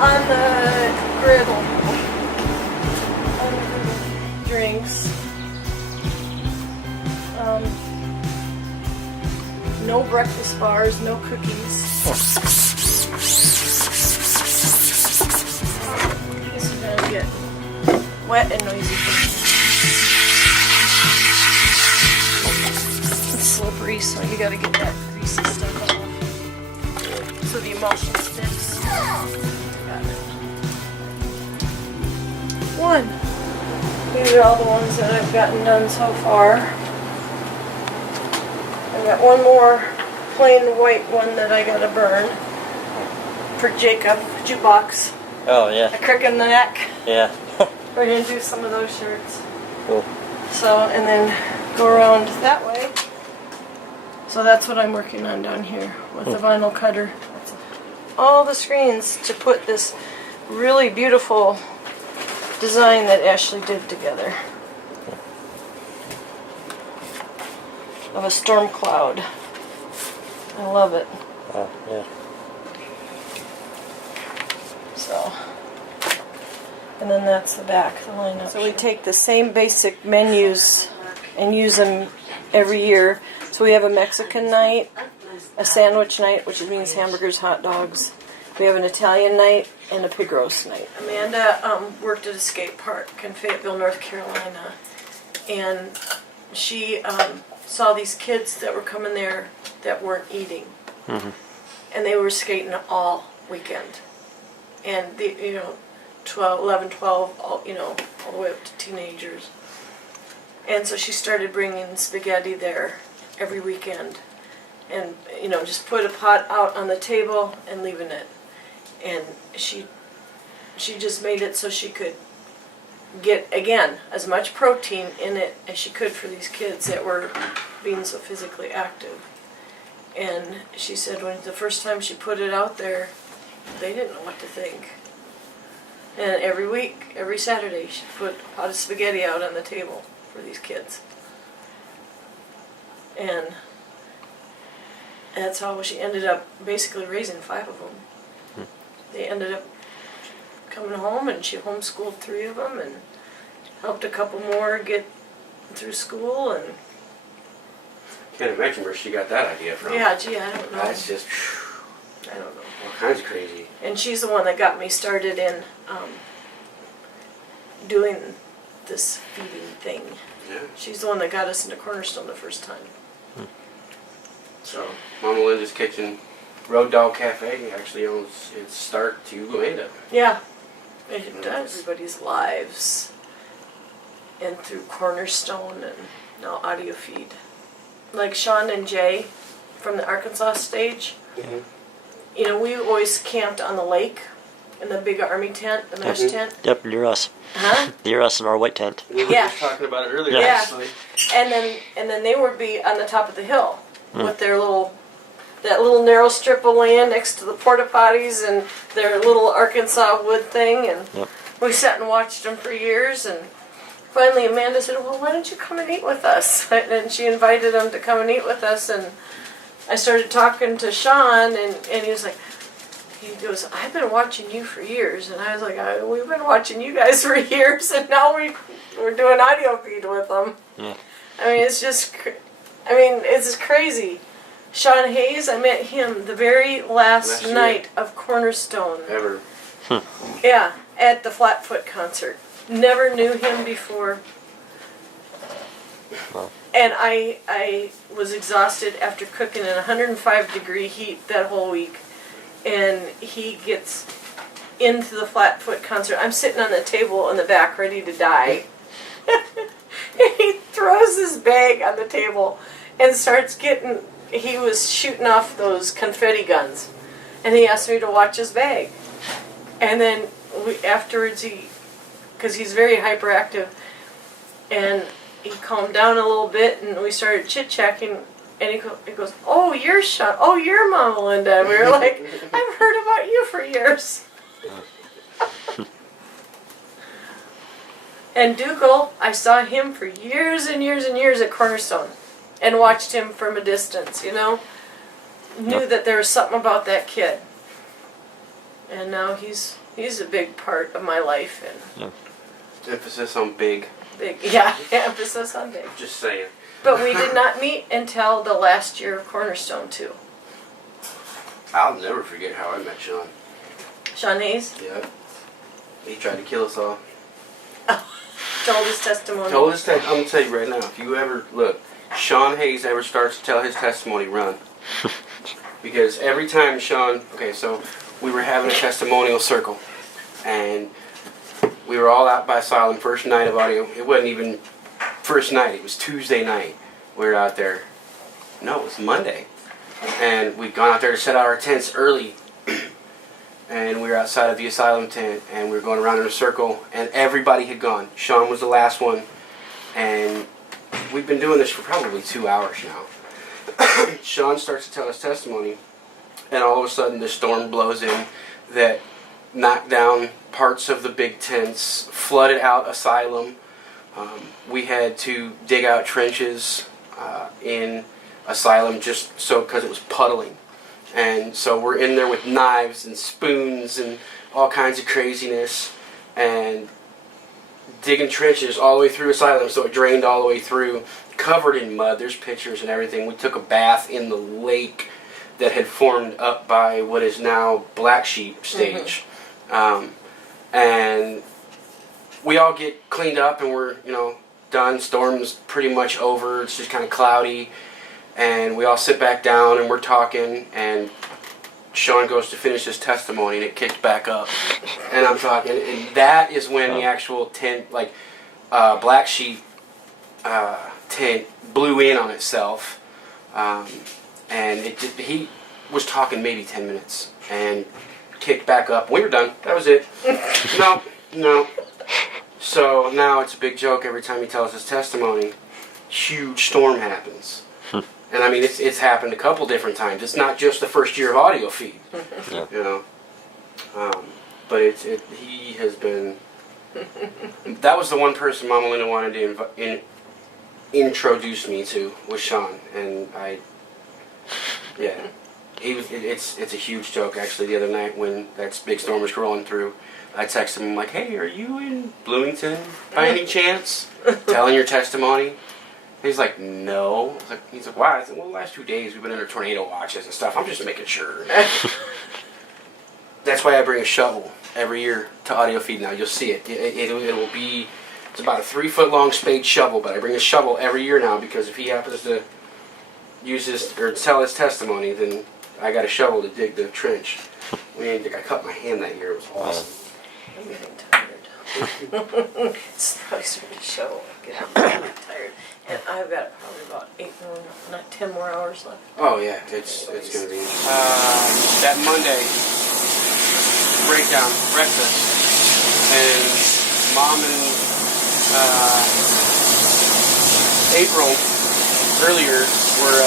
on the griddle. Drinks. No breakfast bars, no cookies. This is gonna get wet and noisy. It's slippery, so you gotta get that greasy stuff off. So the emulsion sticks. Got it. One. These are all the ones that I've gotten done so far. I've got one more plain white one that I gotta burn for Jacob, jukebox. Oh, yeah. A crick in the neck. Yeah. We're gonna do some of those shirts. Cool. So, and then go around that way. So that's what I'm working on down here with the vinyl cutter. All the screens to put this really beautiful design that Ashley did together. Of a storm cloud. I love it. Oh, yeah. So, and then that's the back, the lineup. So we take the same basic menus and use them every year. So we have a Mexican night, a sandwich night, which means hamburgers, hot dogs. We have an Italian night and a pig roast night. Amanda worked at a skate park in Fayetteville, North Carolina, and she saw these kids that were coming there that weren't eating, and they were skating all weekend, and the 11, 12, all the way up to teenagers, and so she started bringing spaghetti there every weekend, and just put a pot out on the table and leaving it. And she just made it so she could get, again, as much protein in it as she could for these kids that were being so physically active. And she said when the first time she put it out there, they didn't know what to think. And every week, every Saturday, she put a pot of spaghetti out on the table for these kids. And that's how she ended up basically raising 5 of them. They ended up coming home, and she homeschooled 3 of them and helped a couple more get through school. And can't imagine where she got that idea from. yeah, gee, I don't know. That's just, I don't know. all kinds of crazy. And she's the one that got me started in doing this feeding thing. Yeah. She's the one that got us into Cornerstone the first time. So Mama Linda's Kitchen Road Dog Cafe actually owes its start to Amanda. yeah, it does everybody's lives, and through Cornerstone and now audio feed. Like Sean and Jay from the Arkansas stage. We always camped on the lake in the big army tent, the mesh tent. Yep, near us. Huh? Near us in our white tent. We were just talking about it earlier, Yeah. actually. And then they would be on the top of the hill with their that little narrow strip of land next to the porta potties and their little Arkansas wood thing, and we sat and watched them for years. And finally Amanda said, well, why don't you come and eat with us? And she invited them to come and eat with us, and I started talking to Sean, and he was like, he goes, I've been watching you for years. And I was like, we've been watching you guys for years, and now we're doing audio feed with them. Yeah. I mean, it's just, it's crazy. Sean Hayes, I met him the very last night of Cornerstone. Ever. Yeah, at the Flatfoot concert. Never knew him before. Wow. And I was exhausted after cooking in 105-degree heat that whole week. And he gets into the Flatfoot concert. I'm sitting on the table in the back ready to die. He throws his bag on the table and starts getting... He was shooting off those confetti guns, and he asked me to watch his bag. And then afterwards, because he's very hyperactive, and he calmed down a little bit, and we started chit-chatting, and he goes, oh, you're Sean, oh, you're Mama Linda. And we were like, I've heard about you for years. And Dougal, I saw him for years and years and years at Cornerstone. And watched him from a distance, Knew that there was something about that kid. And now he's a big part of my life. And Emphasis on big. big, yeah, emphasis on big. Just saying. But we did not meet until the last year of Cornerstone, too. I'll never forget how I met Sean. Sean Hayes Yeah. He tried to kill us all. told his testimony. I'm going to tell you right now, if you ever, look, Sean Hayes ever starts to tell his testimony, run. Because every time Sean, okay, so we were having a testimonial circle, and we were all out by Asylum, first night of audio. It wasn't even first night, it was Tuesday night. We were out there. No, it was Monday. And we'd gone out there to set out our tents early. And we were outside of the Asylum tent, and we were going around in a circle, and everybody had gone. Sean was the last one, and we've been doing this for probably 2 hours now. Sean starts to tell his testimony, and all of a sudden this storm blows in that knocked down parts of the big tents, flooded out Asylum. We had to dig out trenches in Asylum just so because it was puddling. And so we're in there with knives and spoons and all kinds of craziness and digging trenches all the way through Asylum so it drained all the way through, covered in mud. There's pictures and everything. We took a bath in the lake that had formed up by what is now Black Sheep stage. And we all get cleaned up and we're, done. Storm's pretty much over. It's just kind of cloudy. And we all sit back down and we're talking, and Sean goes to finish his testimony and it kicked back up. And I'm talking, and that is when the actual tent, Black Sheep tent blew in on itself. And he was talking maybe 10 minutes and kicked back up. We were done. That was it. No. So now it's a big joke every time he tells his testimony. Huge storm happens. And I mean, it's happened a couple different times. It's not just the first year of audio feed, but he has been. That was the one person Mama Linda wanted to introduce me to was Sean, and it's a huge joke actually. The other night when that big storm was rolling through, I texted him like, "Hey, are you in Bloomington by any chance? Telling your testimony?" He's like, "No." He's like, "Why?" I said, "Well, the last 2 days we've been under tornado watches and stuff. I'm just making sure." That's why I bring a shovel every year to audio feed now. You'll see it. It'll be, it's about a 3-foot long spade shovel, but I bring a shovel every year now because if he happens to use his, or tell his testimony, then I got a shovel to dig the trench. I cut my hand that year. It was awesome. I'm getting tired. It's nice to show. I'm getting tired. And I've got probably about 10 more hours left. Oh yeah, it's gonna be that Monday breakdown breakfast, and Mom and April earlier were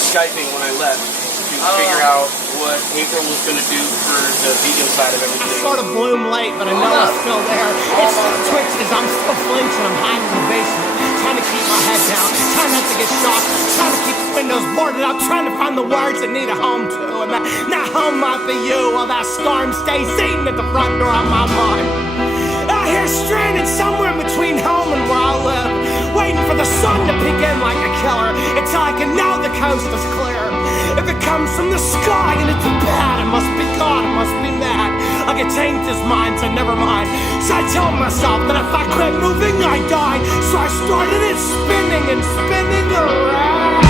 Skyping when I left to figure out what April was gonna do for the vegan side of everything. I sort of bloom late, but I know I'm still there. It still twitches, I'm still flinching, I'm hiding in the basement, trying to keep my head down, trying not to get shocked, trying to keep the windows boarded up, trying to find the words that need a home to, and that home might be you, while that storm stays eating at the front door of my mind. Out here stranded somewhere in between home and where I live, waiting for the sun to peek in like a killer, until I can know the coast is clear. If it comes from the sky and it's bad, it must be God, it must be mad. I could change his mind, so never mind. So I told myself that if I quit moving, I die. So I started it spinning and spinning around.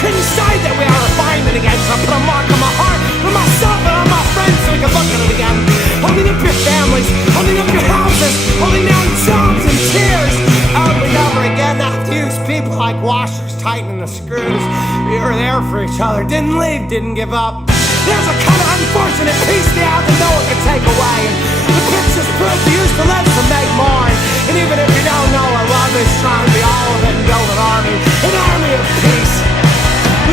Couldn't say that we are refined against. I put a mark on my heart for myself the screws. We were there for each other, didn't leave, didn't give up. There's a kind of unfortunate piece there that no one can take away. And the picture's proof you used to live to make more. And even if you don't know, our love is trying to be all of it and build an army of peace.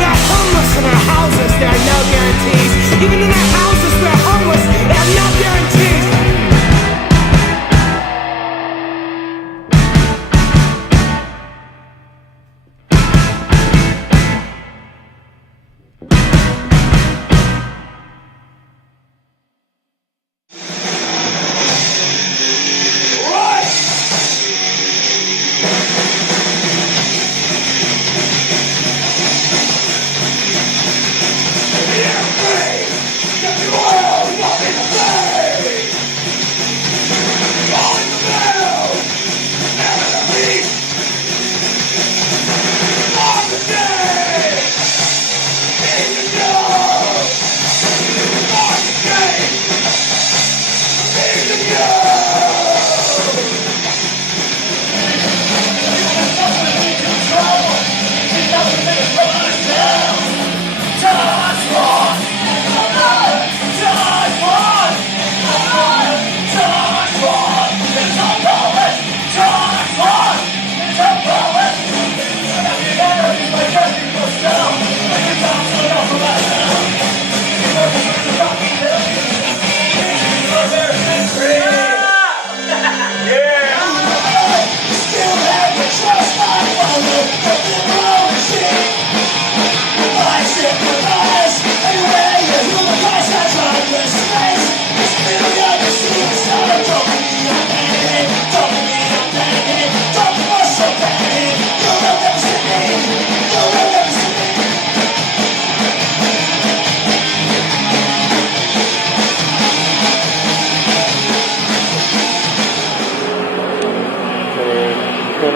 We are homeless in our houses, there are no guarantees. Even in our houses, we are homeless, there are no guarantees.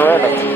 Random.